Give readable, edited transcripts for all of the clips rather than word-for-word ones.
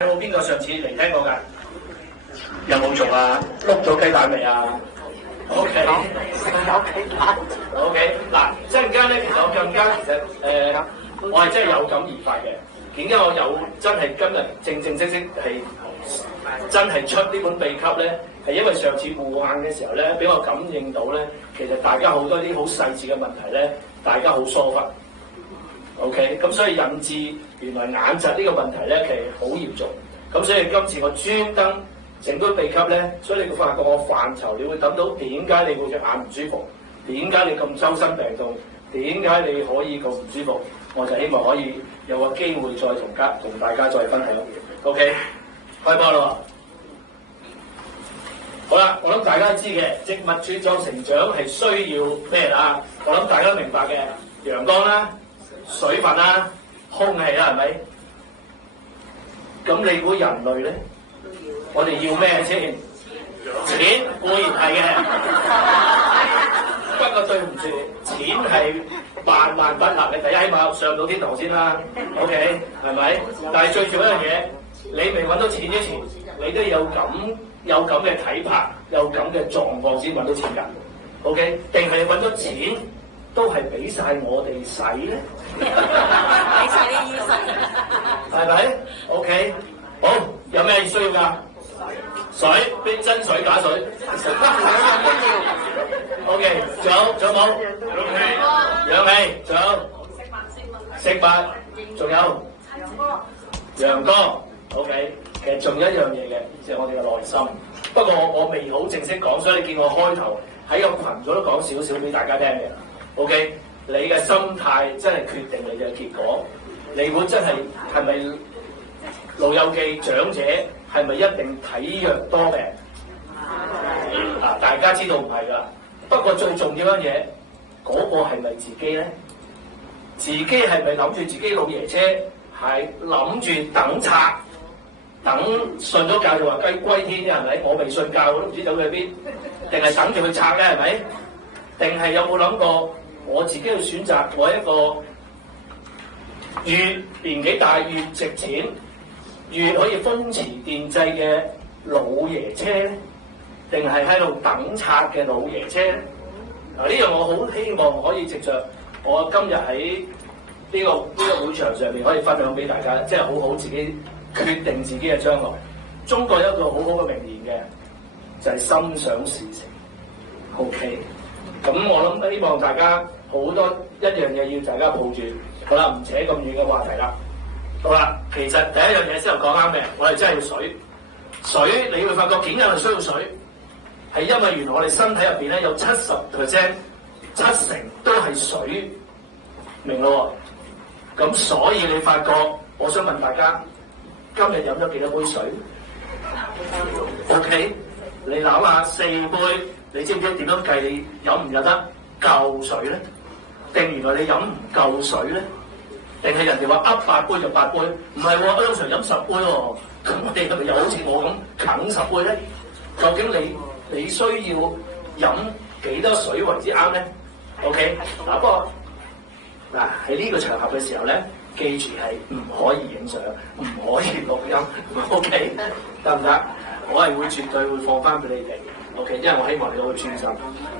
有冇邊個上次嚟聽過㗎？有冇做啊？碌咗雞蛋未啊 ？OK， 有雞蛋。OK， 嗱，陣間咧，其實我更加我係真係有感而發嘅。點解我有真係今日正式係真係出呢本秘笈咧？係因為上次互硬嘅時候咧，俾我感應到咧，其實大家好多啲好細緻嘅問題咧，大家好疏忽。OK， 咁所以引致原來眼疾呢個問題咧，其實好嚴重。咁所以今次我專登整本秘笈咧，所以你會發覺我範疇，你會諗到點解你會隻眼唔舒服，點解你咁周身病痛，點解你可以咁唔舒服，我就希望可以有個機會再同大家再分享。OK， 開波啦！好啦，我諗大家都知嘅，植物茁壯成長係需要咩啦？我諗大家都明白嘅，陽光啦、水分啦、空氣啦，係咪？咁你估人類咧？我哋要咩先？錢固然係嘅，不過對唔住，錢係萬萬不能嘅。第一，起碼上到天堂先啦。OK， 係咪？但係最重要一樣嘢，你未揾到錢之前，你都有咁嘅體魄，有咁嘅狀況先揾到錢㗎。OK， 定係你揾咗錢都係俾晒我哋使咧？俾晒啲醫生，係咪 ？OK， 好，有咩需要㗎？水，邊真水假水？OK， 仲有冇？氧氣，仲有食物，仲有陽光。OK， 其實仲有一樣嘢嘅，就係我哋嘅內心。不過我未好正式講，所以你見我開頭喺個群組都講少少俾大家聽嘅。OK， 你嘅心態真係決定你嘅結果。你會真係咪老友記長者係咪一定體弱多病？大家知道唔係㗎。不過最重要一樣嘢，嗰個係咪自己咧？自己係咪諗住自己老爺車係諗住等拆？等信咗教就話雞歸天啫，係咪？我未信教，我都唔知走去邊，定係等住去拆嘅係咪？定係有冇諗過我自己去選擇我一個越年紀大越值錢、越可以風馳電掣嘅老爺車，定係喺度等拆嘅老爺車？嗱，呢樣我好希望可以藉着我今日喺呢個會場上面可以分享俾大家，即係好好自己決定自己嘅將來。中國有一個好好嘅名言嘅，就係心想事成。OK， 咁我諗希望大家好多一樣嘢要大家抱住。好啦，唔扯咁遠嘅話題啦。好啦，其實第一樣嘢先頭講啱嘅，我哋真係要水。水你會發覺點解係需要水？係因為原來我哋身體入邊咧有70%，七成都係水，明咯喎？咁所以你發覺，我想問大家，今日飲咗幾多杯水 ？OK， 你諗下4杯，你知唔知點樣計？你飲唔飲得夠水咧？定原來你飲唔夠水咧？定係人哋話8杯就8杯？唔係喎，通常飲10杯喎。咁我哋係咪又好似我咁啃10杯咧？究竟你需要飲幾多水為之啱咧 ？OK， 嗱，不過嗱喺呢個場合嘅時候咧，記住係唔可以影相，唔可以錄音 ，OK， 得唔得？我係會絕對會放翻俾你哋 ，OK， 因為我希望你都會專心。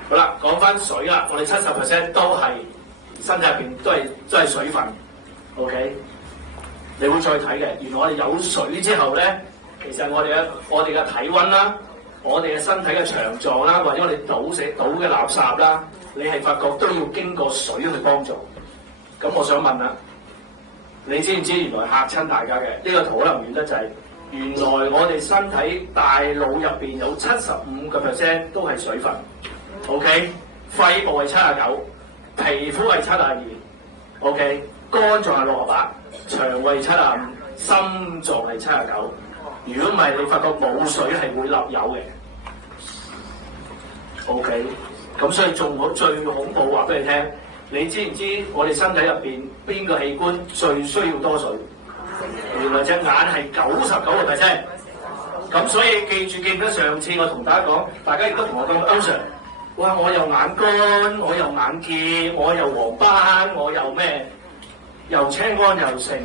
好啦，講翻水啦，我哋70%都係身體入邊都係水分 ，OK。你會再睇嘅，原來我哋有水之後咧，其實我哋嘅體温啦，我哋嘅身體嘅腸臟啦，或者我哋倒嘅垃圾啦，你係發覺都要經過水去幫助。咁我想問啦，你知唔知原來嚇親大家嘅呢個圖可能遠得滯？原來我哋身體大腦入邊有75% 都係水分。OK， 肺部係79%，皮膚係72%。OK， 肝臟係68%。腸胃75%，心臟係79%。如果唔係，你發覺冇水係會漏油嘅。OK， 咁所以最恐怖話俾你聽，你知唔知我哋身體入邊邊個器官最需要多水？原來隻眼係99%。咁所以記唔得上次我同大家講，大家亦都同我講歐 Sir， 哇！我又眼乾，我又眼結，我又黃斑，我又咩？又青光又盛，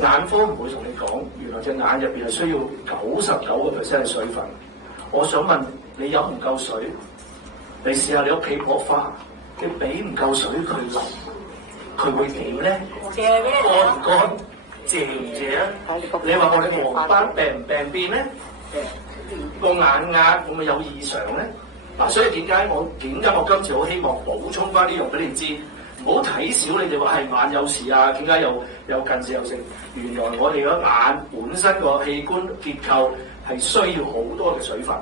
眼科唔會同你講，原來隻眼入邊係需要99%嘅水分。我想問你飲唔夠水？你試下你屋企棵花，你俾唔夠水佢淋，佢會點咧？乾唔乾？謝唔謝啊？你話我哋黃斑病唔病變咧？個眼壓會唔會有異常咧？嗱，所以點解我今次好希望補充翻呢樣俾你知，唔好睇小你哋話係眼有事啊，點解有近視有性？原來我哋個眼本身個器官結構係需要好多嘅水分。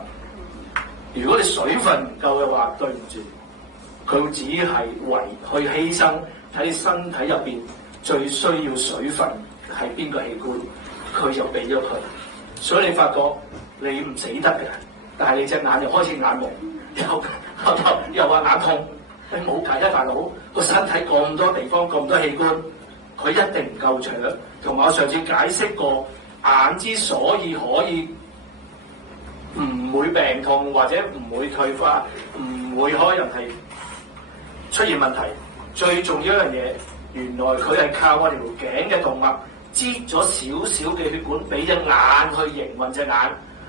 如果你水分唔夠嘅話，對唔住，佢只係為去犧牲睇你身體入邊最需要水分係邊個器官，佢就俾咗佢。所以你發覺你唔死得嘅，但係你隻眼又開始眼朦，又話眼痛，你冇計啊大佬！個身體咁多地方咁多器官，佢一定唔夠長。同埋我上次解釋過，眼之所以可以唔會病痛或者唔會退化，唔會可能係出現問題。最重要一樣嘢，原來佢係靠我條頸嘅動脈擠咗少少嘅血管俾隻眼去營運隻眼。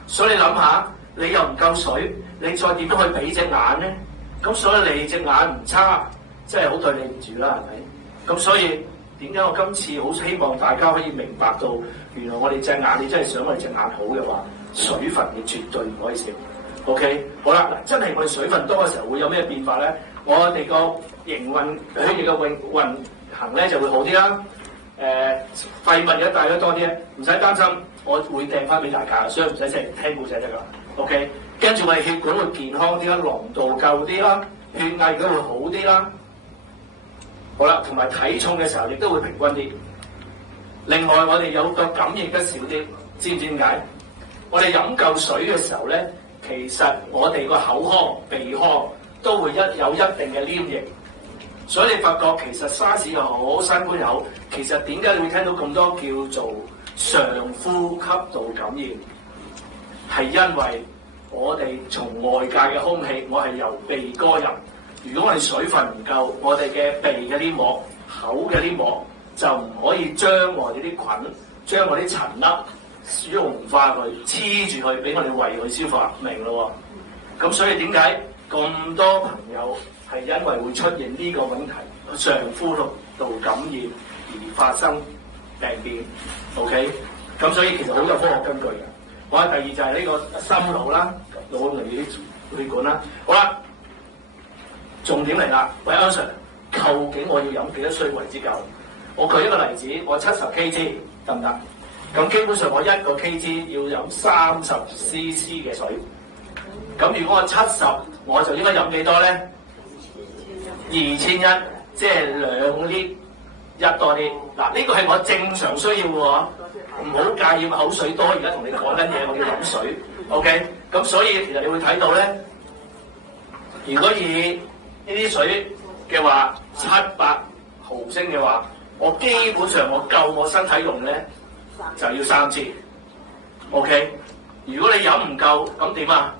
所以你諗下，你又唔夠水，你再點樣去俾隻眼咧？咁所以你隻眼唔差，真係好對你唔住啦，係咪？咁所以點解我今次好希望大家可以明白到，原來我哋隻眼，你真係想我哋隻眼好嘅話，水分你絕對唔可以少。OK， 好啦，嗱，真係我哋水分多嘅時候會有咩變化咧？我哋個營運血液嘅運行咧就會好啲啦。廢物嘅帶得多啲，唔使擔心，我會掟翻俾大家，所以唔使成日聽故仔得噶。OK， 跟住我哋血管會健康啲啦，濃度夠啲啦，血壓亦都會好啲啦。好啦，同埋體重嘅時候亦都會平均啲。另外我哋有個感應得少啲，知唔知點解？我哋飲夠水嘅時候咧，其實我哋個口腔、鼻腔都會有一定嘅黏液。所以你發覺其實沙士又好，新冠又好，其實點解你會聽到咁多叫做上呼吸道感染？係因為我哋從外界嘅空氣，我係由鼻哥入。如果我哋水分唔夠，我哋嘅鼻嘅黏膜、口嘅黏膜就唔可以將我哋啲菌、將我啲塵粒溶化佢、黐住佢，俾我哋胃去消化，明咯喎？咁所以點解咁多朋友係因為會出現呢個問題，上呼吸道感染而發生病變 ？OK， 咁所以其實好有科學根據嘅。好啦，第二就係呢個心腦啦，腦裏面啲血管啦。好啦，重點嚟啦，喂，安 Sir， 究竟我要飲幾多水為之夠？我舉一個例子，我70 kg 得唔得？咁基本上我1個 kg 要飲30 cc 嘅水。咁如果我70，我就應該飲幾多咧？2100，即係2 litre 多啲。嗱，呢個係我正常需要嘅喎，唔好介意口水多。而家同你講緊嘢，我要飲水。OK， 咁所以其實你會睇到咧，如果以呢啲水嘅話，700毫升嘅話，我基本上我夠我身體用咧，就要3支。OK， 如果你飲唔夠，咁點啊？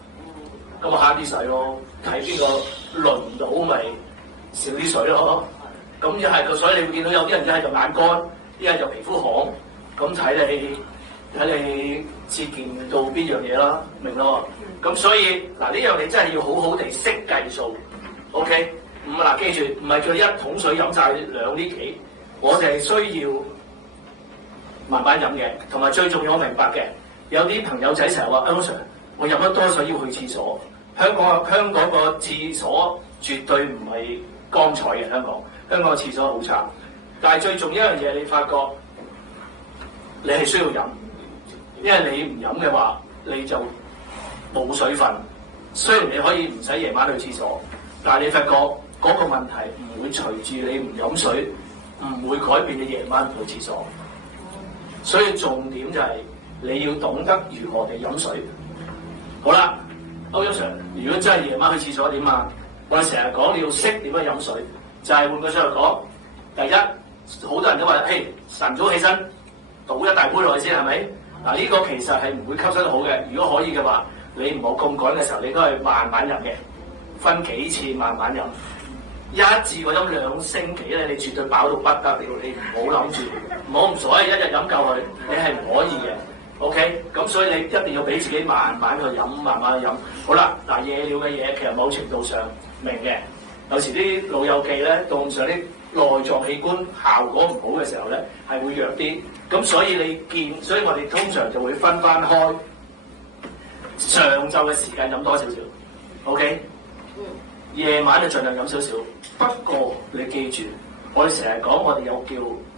咁我慳啲水咯，睇邊個輪到咪少啲水咯。咁一係個水，你會見到有啲人一係就眼乾，一係就皮膚紅，咁睇你節儉到邊樣嘢啦，明咯？咁所以嗱，呢樣你真係要好好地識計數。OK， 嗱，記住唔係叫你一桶水飲晒2 litre 幾，我哋係需要慢慢飲嘅。同埋最重要我明白嘅，有啲朋友仔成日話安 Sir， 我飲得多水要去廁所。香港個廁所絕對唔係光彩嘅，香港個廁所好差。但係最重要一樣嘢，你發覺你係需要飲，因為你唔飲嘅話，你就冇水分。雖然你可以唔使夜晚去廁所，但係你發覺嗰個問題唔會隨住你唔飲水，唔會改變你夜晚唔去廁所。所以重點就係你要懂得如何地飲水。好啦，歐陽 Sir， 如果真係夜晚去廁所點啊？我哋成日講你要識點樣飲水，就係換句説話講，第一，好多人都話，嘿，晨早起身倒一大杯落去先係咪？嗱，呢個其實係唔會吸收得好嘅。如果可以嘅話，你唔好咁趕嘅時候，你都係慢慢飲嘅，分幾次慢慢飲。一次過飲2星期咧，你絕對飽到不得了。你唔好諗住，唔好唔所謂一日飲夠佢，你係唔可以嘅。OK，咁所以你一定要俾自己慢慢去飲，慢慢去飲。好啦，嗱，夜尿嘅嘢其實某程度上明嘅，有時啲老友記咧，當上啲內臟器官效果唔好嘅時候咧，係會弱啲。咁所以所以我哋通常就會分翻開上晝嘅時間飲多少少 ，OK？夜晚就盡量飲少少。不過你記住，我哋成日講我哋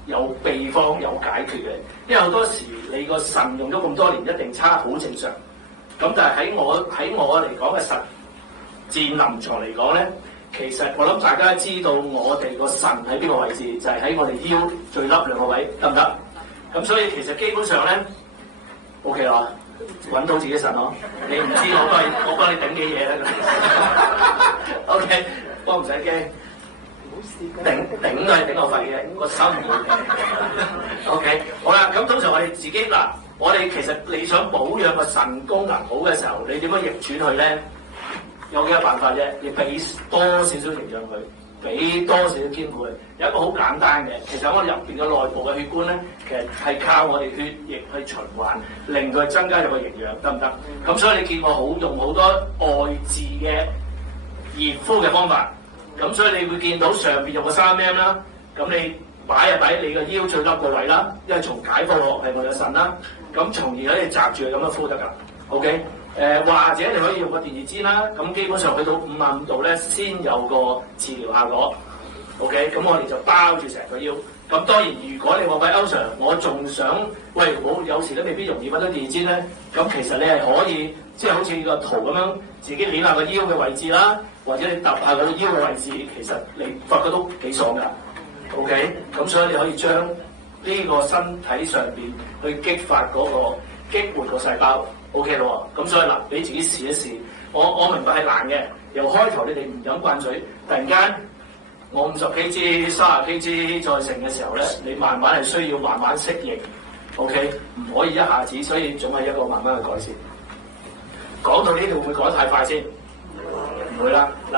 有秘方有解決嘅，因為好多時你個腎用咗咁多年一定差，好正常。咁但係喺我嚟講嘅實戰臨床嚟講咧，其實我諗大家知道我哋個腎喺邊個位置，就係喺我哋腰最凹2個位，得唔得？咁所以其實基本上咧 ，OK 啦，揾到自己腎咯。你唔知我幫你頂幾嘢啦。OK， 幫唔使驚。頂都係頂我肺嘅，個心唔會。OK， 好啦，咁通常我哋自己嗱，我哋其實你想保養個腎功能好嘅時候，你點樣逆轉佢咧？有幾個辦法啫，你俾多少少營養佢，俾多少少兼顧佢。有一個好簡單嘅，其實我哋入邊嘅內部嘅血管咧，其實係靠我哋血液去循環，令佢增加咗個營養，得唔得？咁所以你見我用好多外置嘅熱敷嘅方法。咁所以你會見到上邊用個3M 啦，咁你擺入喺你個腰最凹個位啦，因為從解放落係我哋嘅腎啦，咁從而咧你擲住佢咁樣敷得㗎 ，OK？ 或者你可以用個電熱氈啦，咁基本上去到55度咧先有個治療效果 ，OK？ 咁我哋就包住成個腰。咁當然如果你話喂歐 Sir，我仲想喂我有時都未必容易揾到電熱氈咧，咁其實你係可以即係好似個圖咁樣自己捏下個腰嘅位置啦。或者你揼下個腰嘅位置，其實你發覺都幾爽㗎 ，OK？ 咁所以你可以將呢個身體上邊去激發嗰個激活個細胞 ，OK 咯喎。咁所以嗱，俾自己試一試。我明白係難嘅，由開頭你哋唔飲慣水，突然間我50 kg、30 kg 再成嘅時候咧，你慢慢係需要慢慢適應 ，OK？ 唔可以一下子，所以總係一個慢慢嘅改善。講到呢度會講得太快先。唔會啦，嗱。